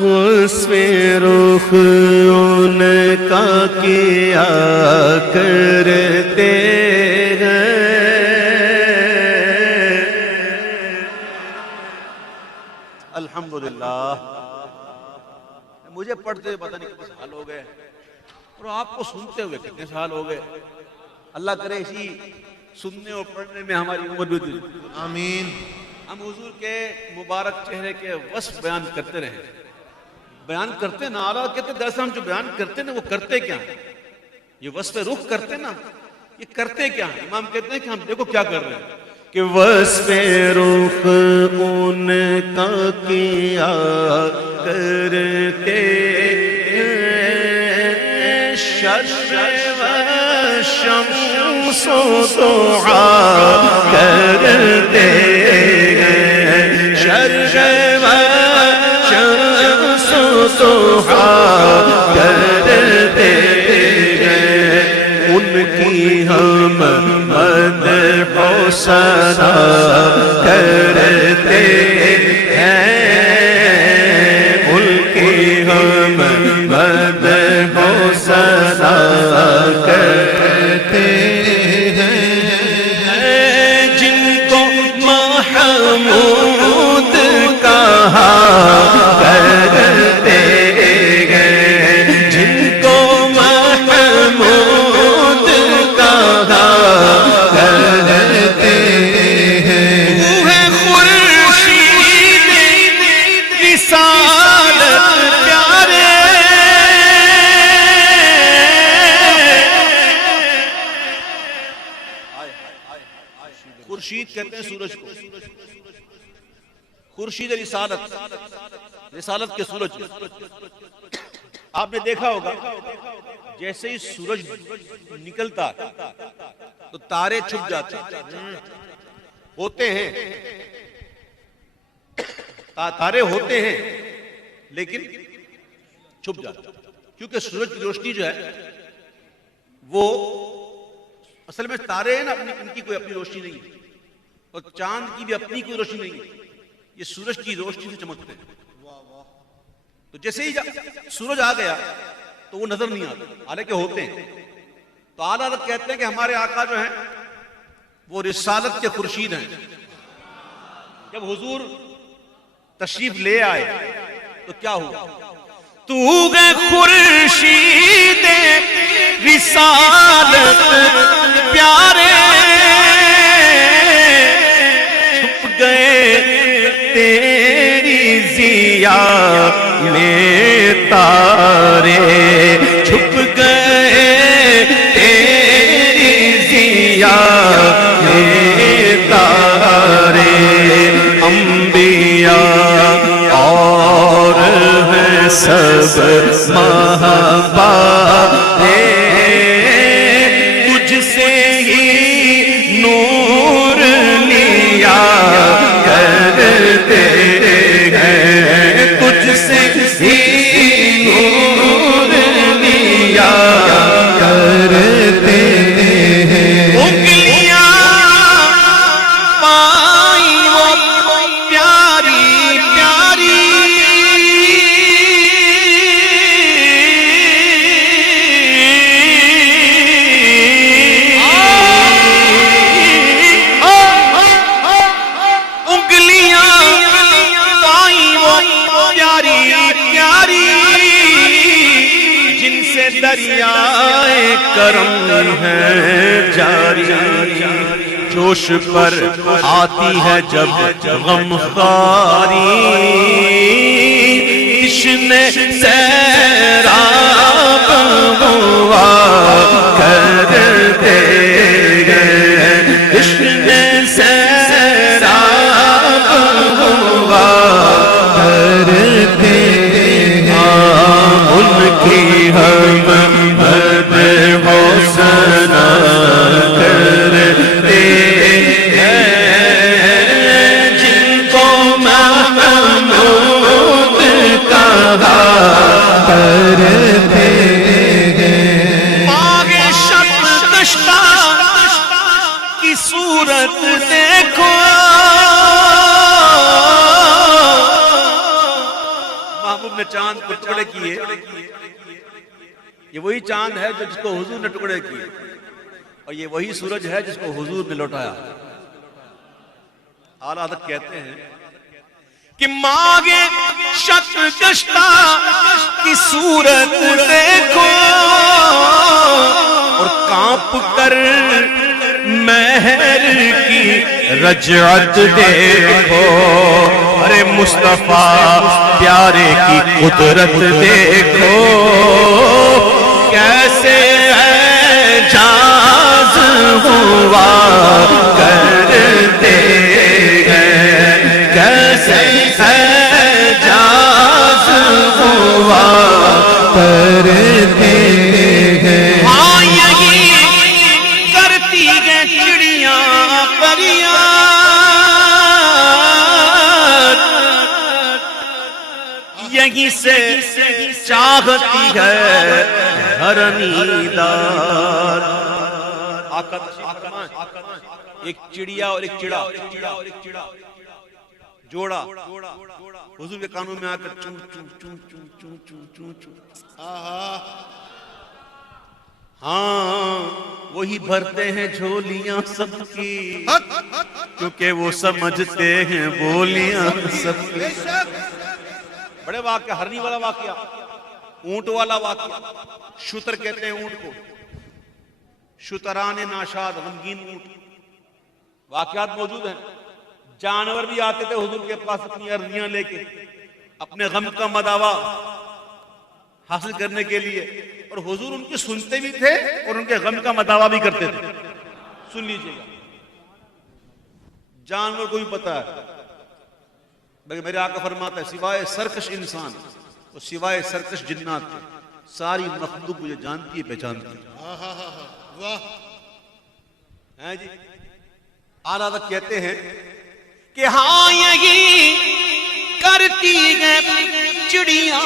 وصف رخ ان کا کیا کرتے ہیں، الحمدللہ۔ مجھے پڑھتے پتہ نہیں کتنے سال ہو گئے اور آپ کو سنتے ہوئے کتنے سال ہو گئے۔ اللہ کرے اسی سننے اور پڑھنے میں ہماری عمر بھی دل، آمین۔ ہم حضور کے مبارک چہرے کے وصف بیان کرتے رہے، بیان کرتے نا اعلیٰ کہتے دراصل ہم جو بیان کرتے نا وہ کرتے کیا ہیں؟ یہ وصف رخ کرتے نا، یہ کرتے کیا ہیں؟ امام کہتے ہیں کہ ہم دیکھو کیا کر رہے ہیں کہ وصف رخ ان کا کیا کرتے ہیں، شرش و شمس و دعا کرتے ہیں، شرش و شمس و دعا کرتے ہیں، ان کی ہم مدح و ثنا کرتے ہیں، ان کی ہم مدح و ثنا کرتے ہیں، جن کو محمود کہا کرتے ہیں، جن کو محمود کہا کرتے ہیں، وہ خورشید رسالت پیارے، خورشید کہتے ہیں سورج کو، خورشید رسالت، رسالت کے سورج کو۔ آپ نے دیکھا ہوگا جیسے ہی سورج نکلتا تو تارے چھپ جاتے ہوتے ہیں، تارے ہوتے ہیں لیکن چھپ جاتے ہیں، کیونکہ سورج کی روشنی جو ہے وہ اصل میں تارے ہیں نا، ان کی کوئی اپنی روشنی نہیں ہے، اور چاند کی بھی اپنی کوئی روشنی نہیں ہے، یہ سورج کی روشنی سے چمکتے ہیں۔ تو جیسے ہی سورج آ گیا تو وہ نظر نہیں آتے، حالانکہ ہوتے ہیں۔ تو اعلیٰ حضرت کہتے ہیں کہ ہمارے آقا جو ہیں وہ رسالت کے خورشید ہیں۔ جب حضور تشریف لے آئے تو کیا ہوا؟ تو گئے خورشید رسالت پیارے، چھپ گئے تیری ضیا میں تارے، چھپ گئے تیری ضیا میں تارے، انبیاء اور ہیں سب محبوبے، تجھ سے ہی نور لیا کرتے ہیں، تجھ سے ہی نور لیا کرتے ہیں، انگلیاں پائی وہ پیاری پیاری، انگلیاں پائی وہ پیاری پیاری، جن سے دریائے کرم ہے جاری، جوش پر آتی ہے جب غمخواری، تشن سیراب ہوا کرتے ہیں، تشن سیراب ہوا کرتے ہیں، ان کی ہم مدح و ثنا کرتے ہیں، جن کو محمود کہا کرتے ہیں، محبوب نے چاند کو ٹکڑے کیے، یہ وہی چاند ہے جو جس کو حضور نے ٹکڑے کیے، اور یہ وہی سورج ہے جس کو حضور نے لوٹایا۔ اعلیٰ حضرت کہتے ہیں کہ مانگے شک کشتا کی صورت دیکھو اور کانپ کر مہر کی رجعت دیکھو، ارے مصطفیٰ پیارے کی قدرت دیکھو، کیسے اعجاز ہوا کرتے ہیں، کیسے اعجاز ہوا کرتے ہیں۔ ہاں یہی کرتی ہیں چڑیاں پریاں، یہیں سے چاہتی ہے ہر نیدار۔ آقا ایک چڑیا اور ایک چڑا جوڑا حضور کے کانوں میں آ کر چوں چوں چوں چوں چوں چوں چوں چوں، ہاں وہی بھرتے ہیں جھولیاں سب کی، کیونکہ وہ سمجھتے ہیں بولیاں سب کی۔ بڑے واقعہ، ہرنی والا واقعہ، اونٹ والا واقعہ، شتر کہتے ہیں اونٹ کو، شتران ناشاد، غمگین اونٹ، واقعات موجود ہیں۔ جانور بھی آتے تھے حضور کے پاس اپنی عرضیاں لے کے، اپنے غم کا مداوا حاصل کرنے کے لیے، اور حضور ان کی سنتے بھی تھے اور ان کے غم کا مداوا بھی کرتے تھے۔ سن لیجئے گا، جانور کو بھی پتا ہے، لیکن میرے آقا فرماتا ہے سوائے سرکش انسان اور سوائے سرکش جنات کے ساری مخلوق مجھے جانتی ہے، پہچانتی ہے۔ ہیں جی، اعلیٰ حضرت کہتے ہیں کہ ہاں یہی کرتی ہیں چڑیاں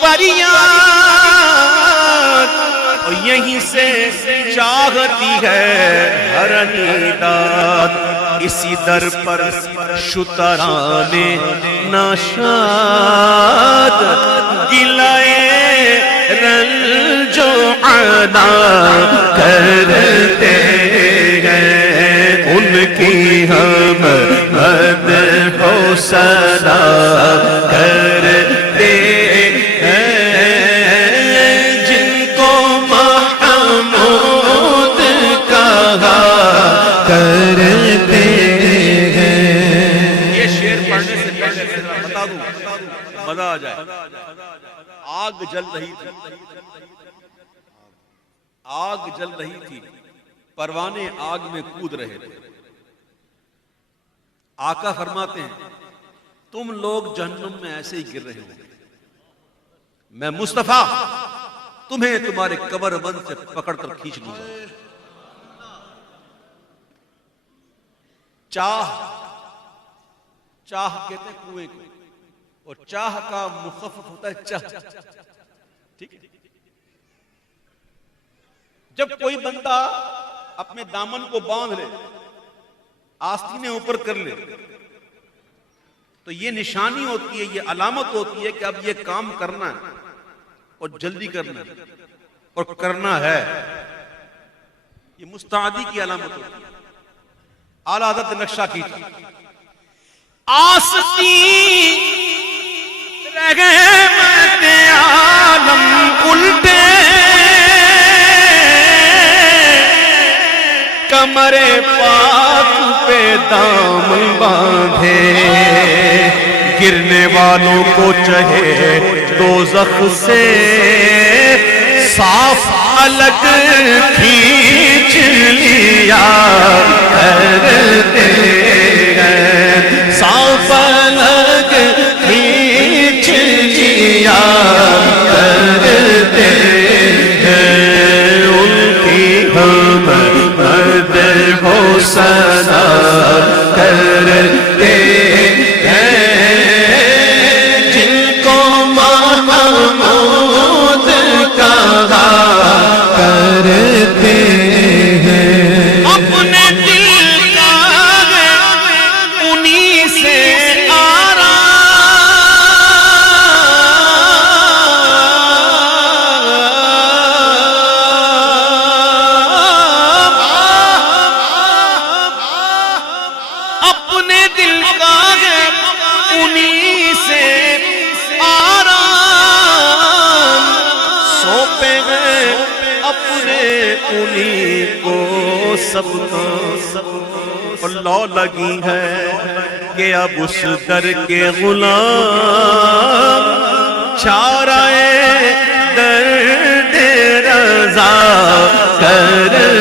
پریاں، اور یہیں سے چاہتی ہے ہر نیداد، اسی در پر شتران ناشاد گلائے رنج و عنا کرتے ہیں، ان کی ہم مدح و ثنا کرتے ہیں، جن کو محمود کہا کرتے ہیں۔ یہ شعر پڑھنے سے پہلے بتا دوں، مزہ آ جائے۔ آگ جل رہی تھی، آگ جل رہی تھی، پروانے آگ میں کود رہے تھے۔ آقا فرماتے ہیں تم لوگ جہنم میں ایسے ہی گر رہے ہو، میں مصطفیٰ تمہیں تمہارے کمر بند سے پکڑ کر کھینچ لوں گا۔ چاہ کہتے ہیں کنویں کو، اور چاہ کا مخفف ہوتا ہے چہ، ٹھیک ہے؟ جب کوئی بندہ اپنے دامن کو باندھ لے، آستینیں اوپر کر لے، تو یہ نشانی ہوتی ہے، یہ علامت ہوتی ہے کہ اب یہ کام کرنا ہے اور جلدی کرنا ہے اور کرنا ہے، یہ مستعدی کی علامت ہوتی ہے۔ اعلیٰ حضرت نے نقشہ کھینچا، آستین رحمت عالم الٹے، کمر پاک پہ دامن باندھے، گرنے والوں کو چہے دوزخ سے صاف الگ کھینچ لیا کرتے ہیں، صاف الگ کھینچ لیا کرتے ہیں، ان کی ہم مدح و ثنا کرتے ہیں، جن کو محمود کہا کرتے ہیں، اپنے دل کا انہی سے آرام انہی کو سب کا اور لو لگی ہے کہ اب اس در کے غلام چارہ درد رضا کر